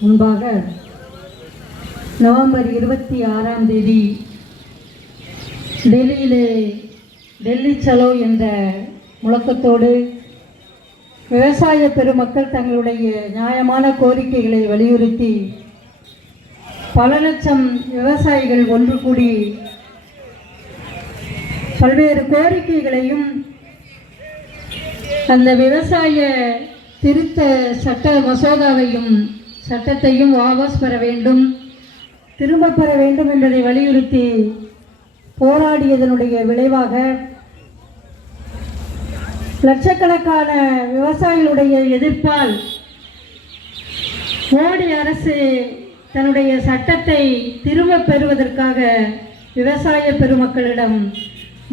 முன்பாக நவம்பர் 26ஆம் தேதி டெல்லியிலே டெல்லி சலோ என்ற முழக்கத்தோடு விவசாய பெருமக்கள் தங்களுடைய நியாயமான கோரிக்கைகளை வலியுறுத்தி பல லட்சம் விவசாயிகள் ஒன்று கூடி பல்வேறு கோரிக்கைகளையும் அந்த விவசாய திருத்த சட்ட மசோதாவையும் சட்டத்தையும் வாபஸ் பெற வேண்டும், திரும்ப பெற வேண்டும் என்பதை வலியுறுத்தி போராடியதனுடைய விளைவாக லட்சக்கணக்கான விவசாயிகளுடைய எதிர்ப்பால் மோடி அரசு தன்னுடைய சட்டத்தை திரும்ப பெறுவதற்காக விவசாய பெருமக்களிடம்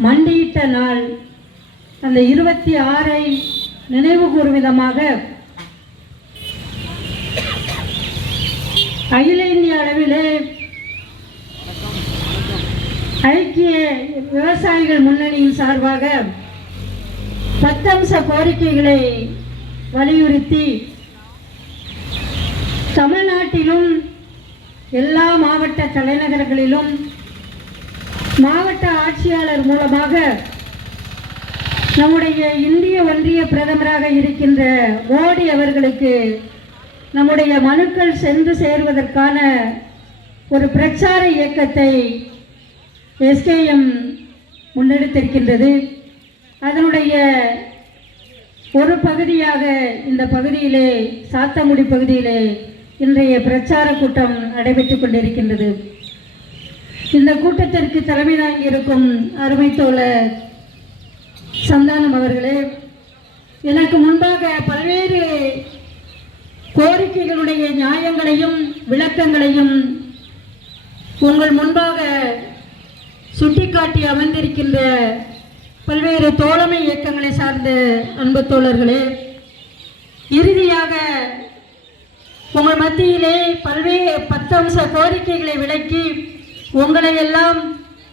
மண்டியிட்ட நாள் அந்த 26ஐ நினைவு கூறும் விதமாக அகில இந்திய அளவிலே ஐக்கிய விவசாயிகள் முன்னணியின் சார்பாக 10 அம்ச கோரிக்கைகளை வலியுறுத்தி தமிழ்நாட்டிலும் எல்லா மாவட்ட தலைநகரங்களிலும் மாவட்ட ஆட்சியாளர் மூலமாக நம்முடைய இந்திய ஒன்றிய பிரதமராக இருக்கின்ற மோடி அவர்களுக்கு நம்முடைய மனுக்கள் சென்று சேருவதற்கான ஒரு பிரச்சார இயக்கத்தை எஸ்கேஎம் முன்னெடுத்திருக்கின்றது. அதனுடைய ஒரு பகுதியாக இந்த பகுதியிலே சாத்தங்குடி பகுதியிலே இன்றைய பிரச்சார கூட்டம் நடைபெற்று கொண்டிருக்கின்றது. இந்த கூட்டத்திற்கு தலைமை தாங்கியிருக்கும் அருமை தோழர் சந்தானம் அவர்களே, எனக்கு முன்பாக பல்வேறு கோரிக்கைகளுடைய நியாயங்களையும் விளக்கங்களையும் உங்கள் முன்பாக சுட்டிக்காட்டி அமர்ந்திருக்கின்ற பல்வேறு தோழமை இயக்கங்களை சார்ந்த அன்பு தோழர்களே, இறுதியாக உங்கள் மத்தியிலே பல்வேறு 10 அம்ச கோரிக்கைகளை விளக்கி உங்களை எல்லாம்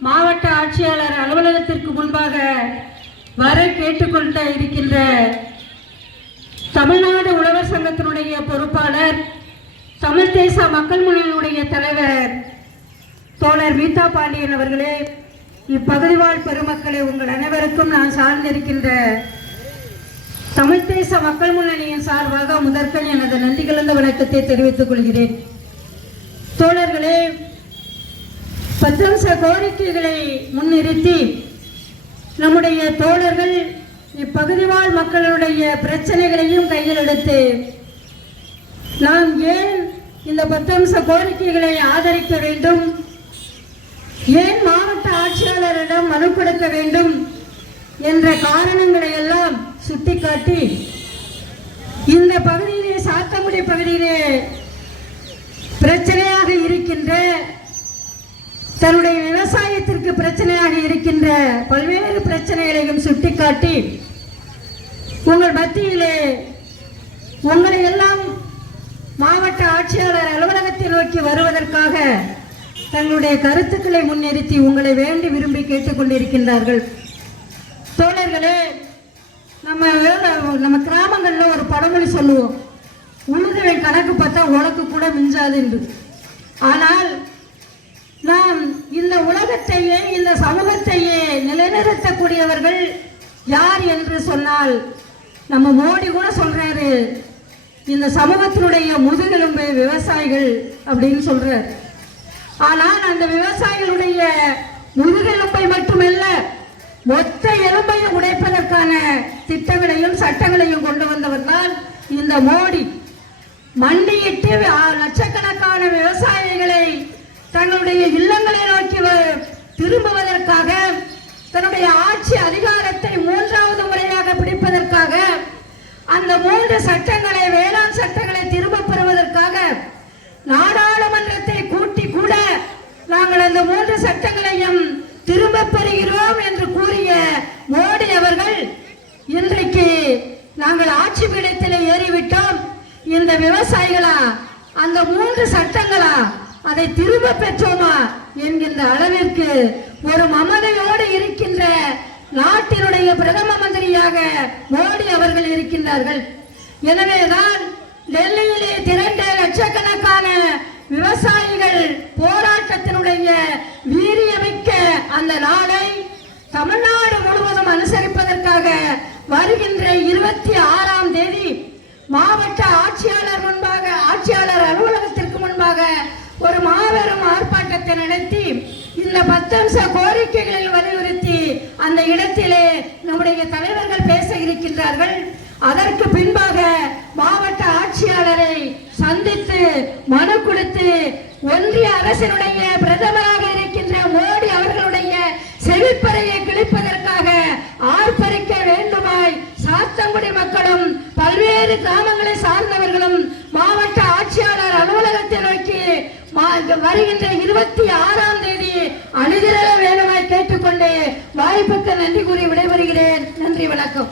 மாவட்ட ஆட்சியாளர் அலுவலகத்திற்கு முன்பாக வர கேட்டுக்கொள்ள இருக்கின்ற தமிழ்நாடு உழவர் சங்கத்தினுடைய பொறுப்பாளர், தமிழ் தேச மக்கள் முன்னணியினுடைய தலைவர் தோழர் மீதா பாண்டியன் அவர்களே, இப்பகுதி வாழ் பெருமக்களை உங்கள் அனைவருக்கும் நான் சார்ந்திருக்கின்ற தமிழ் தேச மக்கள் முன்னணியின் சார்பாக முதற்கண் எனது நன்றி கலந்த வணக்கத்தை தெரிவித்துக் கொள்கிறேன். தோழர்களே, 10 அம்ச கோரிக்கைகளை முன்னிறுத்தி நம்முடைய தோழர்கள் இப்பகுதி வாழ் மக்களுடைய பிரச்சனைகளையும் கையில் எடுத்து நாம் ஏன் இந்த 10 அம்ச கோரிக்கைகளை ஆதரிக்க வேண்டும், ஏன் மாவட்ட ஆட்சியாளரிடம் மனு கொடுக்க வேண்டும் என்ற காரணங்களை எல்லாம் சுட்டிக்காட்டி இந்த பகுதியிலே சாத்தங்குடி பகுதியிலே பிரச்சனையாக இருக்கின்ற தன்னுடைய விவசாயத்திற்கு பிரச்சனையாக இருக்கின்ற பல்வேறு பிரச்சனைகளையும் சுட்டிக்காட்டி உங்கள் மத்தியிலே உங்களை எல்லாம் மாவட்ட ஆட்சியாளர் அலுவலகத்தை நோக்கி வருவதற்காக தங்களுடைய கருத்துக்களை முன்னிறுத்தி உங்களை வேண்டி விரும்பி கேட்டுக்கொண்டிருக்கின்றார்கள். தோழர்களே, நம்ம கிராமங்களில் ஒரு பழமொழி சொல்லுவோம், உழுதுவன் கணக்கு பார்த்தா உனக்கு கூட மிஞ்சாது என்று. ஆனால் நாம் இந்த உலகத்தையே இந்த சமூகத்தையே நிலைநிறுத்தக்கூடியவர்கள் யார் என்று சொன்னால் நம்ம மோடி கூட சொல்றாரு, இந்த சமூகத்தினுடைய முதுகெலும்பு விவசாயிகள் அப்படின்னு சொல்றார். ஆனால் அந்த விவசாயிகளுடைய முதுகெலும்பை மட்டுமல்ல, மொத்த எலும்பையும் உடைப்பதற்கான திட்டங்களையும் சட்டங்களையும் கொண்டு வந்தவர் தான் இந்த மோடி. மண்டியிட்டு லட்சக்கணக்கான விவசாயிகளை தன்னுடைய இல்லங்களை நோக்கி திரும்புவதற்காக, தன்னுடைய ஆட்சி அதிகாரத்தை 3வது முறையாக பிடிப்பதற்காக அந்த 3 சட்டங்களை, வேளாண் சட்டங்களை திரும்ப பெறுவதற்காக நாடாளுமன்றத்தை கூட்டி கூட நாங்கள் அந்த 3 சட்டங்களையும் திரும்ப பெறுகிறோம் என்று கூறிய மோடி அவர்கள் இன்றைக்கு நாங்கள் ஆட்சி பீடத்தில் ஏறிவிட்டோம், இந்த விவசாயிகளா அந்த 3 சட்டங்களா அதை திரும்ப பெற்றோமா என்கின்ற அளவிற்கு ஒரு மமதையோடு இருக்கின்ற நாட்டினுடைய பிரதம மந்திரியாக மோடி அவர்கள் இருக்கின்றார்கள். எனவேதான் டெல்லியிலே திரண்ட லட்சக்கணக்கான விவசாயிகள் போராட்டத்தினுடைய வீரியமிக்க அந்த நாளை தமிழ்நாடு முழுவதும் அனுசரிப்பதற்காக வருகின்ற 26ஆம் தேதி மாவட்ட ஆட்சியாளர் அலுவலகத்திற்கு முன்பாக ஒரு மாபெரும் ஆர்ப்பாட்டத்தை நடத்தி இந்த 10 அம்ச கோரிக்கைகளில் வலியுறுத்தி அந்த இடத்திலே நம்முடைய தலைவர்கள் பேச இருக்கின்றார்கள். அதற்கு பின்பாக மாவட்ட ஆட்சியாளரை சந்தித்து மனு கொடுத்து ஒன்றிய அரசினுடைய பிரதமராக இருக்கின்ற மோடி அவர்களுடைய செழிப்பறையை கிழிப்பதற்காக ஆர்ப்பரிக்க வேண்டுமாய் சாத்தங்குடி மக்களும் பல்வேறு கிராமங்களை சார்ந்தவர்களும் மாவட்ட ஆட்சியாளர் அலுவலகத்தை நோக்கி வருகின்ற 26ஆம் தேதி அணிதிரள வேண்டுமாய் கேட்டுக்கொண்டு வாய்ப்புக்கு நன்றி கூறி விடைபெறுகிறேன். நன்றி, வணக்கம்.